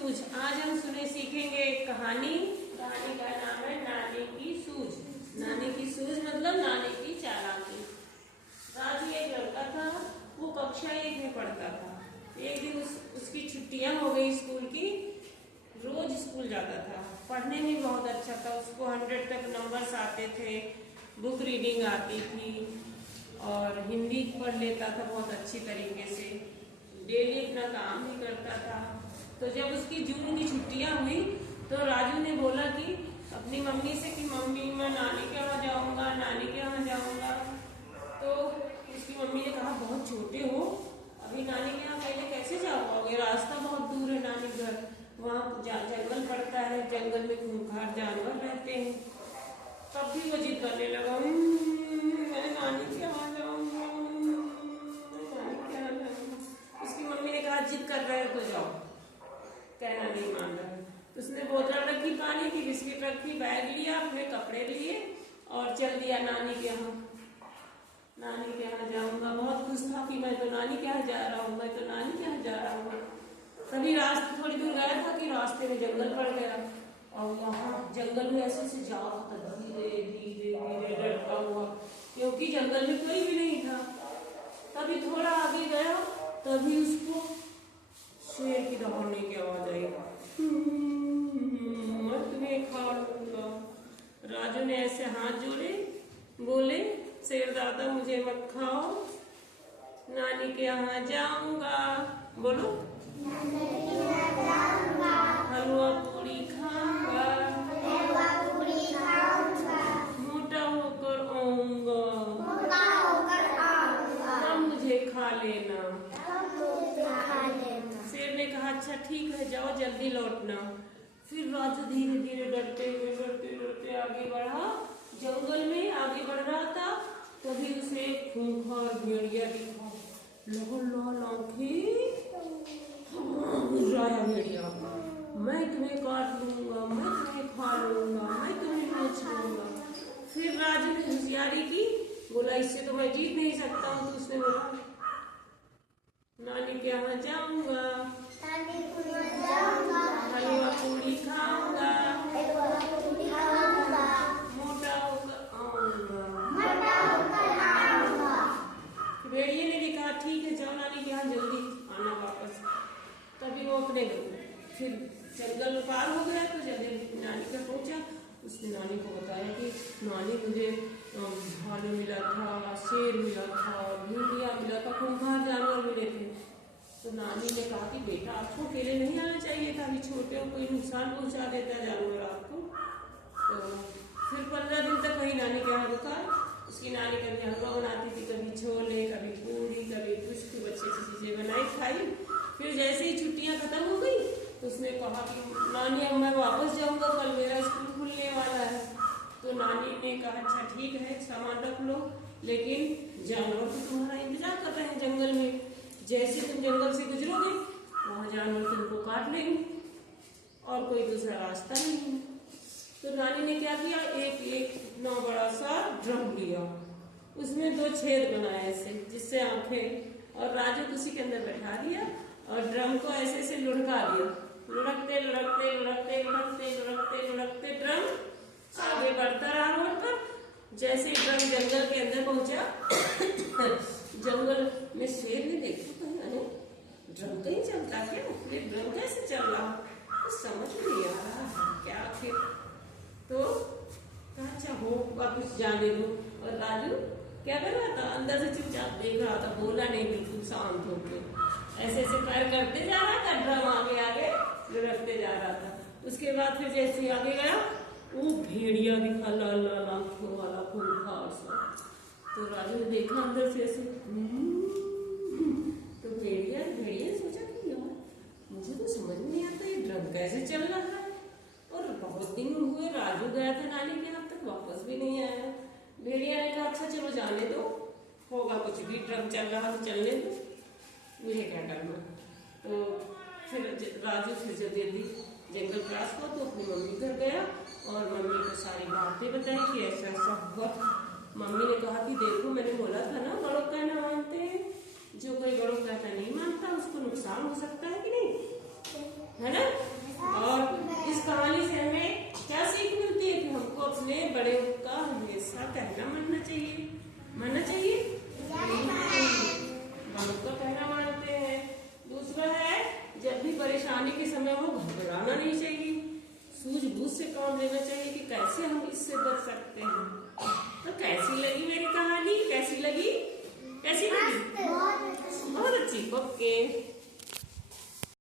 सूझ। आज हम सीखेंगे एक कहानी। कहानी का नाम है नानी की सूझ। नानी की सूझ मतलब नानी की चालाकी। राजू एक लड़का था, वो कक्षा 1 में पढ़ता था। एक दिन उसकी छुट्टियां हो गई स्कूल की। रोज स्कूल जाता था, पढ़ने में बहुत अच्छा था, उसको 100 तक नंबर्स आते थे, बुक रीडिंग आती थी और हिंदी पढ़ लेता था बहुत अच्छी तरीके से, डेली अपना काम भी करता था। तो जब उसकी जून की छुट्टियां हुई तो राजू ने बोला कि अपनी मम्मी से कि मम्मी मैं नानी के यहाँ जाऊंगा, नानी के यहाँ जाऊंगा। तो उसकी मम्मी ने कहा बहुत छोटे हो, अभी नानी के यहाँ पहले कैसे जाओ पाओगे, रास्ता बहुत दूर है नानी घर, वहाँ जंगल पड़ता है, जंगल में खूंखार जानवर रहते हैं। तब भी वो जिद करने लगा, मैं नानी के यहाँ जाऊंगा, नानी के यहाँ जाऊंगा। उसकी मम्मी ने कहा जिद कर रहे हो तो जाओ, कहना नहीं मान रहा है। तो उसने बोतल रखी, पानी की बिस्किट रखी, बैग लिया, अपने कपड़े लिए और चल दिया नानी के यहाँ। नानी के यहाँ जाऊंगा, बहुत खुश था कि मैं तो नानी के यहाँ जा रहा हूँ, मैं तो नानी के यहाँ जा रहा हूँ। तभी रास्ते थोड़ी दूर गया था कि रास्ते में जंगल पड़ गया और वहाँ जंगल में ऐसे से जा रहा था, धीरे धीरे धीरे डरता हुआ, क्योंकि जंगल में कोई भी नहीं था। तभी थोड़ा आगे गया, तभी उसको शेर की दौड़ने की आवाज आई, मैं तुम्हें खा लूंगा। राजू ने ऐसे हाथ जोड़े, बोले शेर दादा मुझे मत खाओ, नानी के यहाँ जाऊंगा। बोलो हलवा पूरी खाऊंगा, मोटा होकर आऊंगा, तब मुझे खा लेना। शेर ने कहा अच्छा ठीक है, जाओ जल्दी लौटना। फिर राजू धीरे धीरे डरते डरते आगे बढ़ा, जंगल में आगे बढ़ रहा था। तभी उसे खूंखार भेड़िया दिखा, लाल आंखें, गुर्राया भेड़िया, मैं तुम्हें काट लूंगा, मैं तुम्हें खा लूंगा, मैं तुम्हें नोच लूंगा। फिर राजू ने होशियारी की, बोला इससे तो मैं जीत नहीं सकता हूँ। तो उसने बोला नानी के यहाँ जाऊंगा, हलवा पूरी खाऊंगा, मोटा होकर आऊंगा। भेड़िए ने भी कहा ठीक है जाओ नानी के यहाँ जल्दी आना वापस। तभी वो अपने फिर जंगल पार हो गया तो जल्दी नानी के पहुंचा। उसने नानी को बताया कि नानी मुझे भालू मिला था, शेर मिला था, भेड़िया मिला था, खूंखार जानवर मिले थे। तो नानी ने कहा कि बेटा आपको अकेले नहीं आना चाहिए था, अभी छोटे हो, कोई नुकसान पहुंचा देता जानवर आपको। तो फिर 15 दिन तक वही नानी के यहाँ रुका। उसकी नानी कभी हलवा बनाती थी, कभी छोले, कभी पूरी, कभी कुछ खूब अच्छी अच्छी चीजें बनाई खाई। फिर जैसे ही छुट्टियां खत्म हो गई तो उसने कहा कि नानी अब मैं वापस जाऊंगा, कल मेरा स्कूल खुलने वाला है। तो नानी ने कहा अच्छा ठीक है सामान रख लो, लेकिन जानवर तो तुम्हारा इंतजार कर रहे हैं जंगल में, जैसे तुम जंगल से गुजरोगे वहां जानवर तुमको काट लेंगे और कोई दूसरा रास्ता नहीं है। तो नानी ने क्या किया, एक इतना बड़ा सा ड्रम लिया, उसमें 2 छेद बनाए ऐसे जिससे आंखें, और राजू उसी के अंदर बैठा दिया और ड्रम को ऐसे से लुढ़का दिया। लुढ़कते लुढ़कते लुढ़कते लुढ़कते लुढ़कते लुढ़कते ड्रम आगे बढ़ता रहा रोड पर। जैसे ही ड्रम जंगल के अंदर पहुंचा, जंगल में शेर ने देखा कहीं अरे ड्रम कहीं चलता क्या, ये ड्रम कैसे चल रहा, तो समझ नहीं आ रहा क्या आखिर। तो अच्छा हो वापस जाने दो। और राजू क्या कर रहा था, अंदर से चुपचाप देख रहा था, बोला नहीं, बिल्कुल शांत होकर ऐसे ऐसे पैर करते जा रहा था, ड्रम आगे आगे लुढ़कते जा रहा था। उसके बाद फिर जैसे आगे गया वो भेड़िया दिखा, लाल लाल आंखों वाला खूंखार सा। तो राजू ने देखा अंदर से ऐसे, तो भेड़िया सोचा कि यार मुझे तो समझ नहीं आता ये ड्रम कैसे चल रहा है। और बहुत दिन हुए राजू गया था नानी के यहाँ, तक वापस भी नहीं आया। भेड़िया ने कहा अच्छा चलो जाने दो, होगा कुछ भी, ड्रम चल रहा तो चलने दो, मुझे क्या करना। तो फिर राजू फिर जब जल्दी जंगल क्रॉस हुआ तो अपनी मम्मी घर गया और मम्मी को सारी बातें बताई कि ऐसा ऐसा हुआ। मम्मी ने कहा कि देखो मैंने बोला था ना बड़ों का ना मानते हैं, जो कोई बड़ों का नहीं मानता उसको नुकसान हो सकता है कि नहीं। है ना। और इस कहानी से हमें क्या सीख मिलती है कि हमको अपने बड़े का हमेशा कहना मानना चाहिए। मानना चाहिए, बड़ों का कहना मानते हैं। दूसरा है, जब भी परेशानी के समय हो घबराना नहीं चाहिए, सूझबूझ से काम लेना चाहिए कि कैसे हम इससे बच सकते हैं। तो कैसी लगी मेरी कहानी? कैसी लगी? कैसी लगी? बहुत अच्छी। ओके।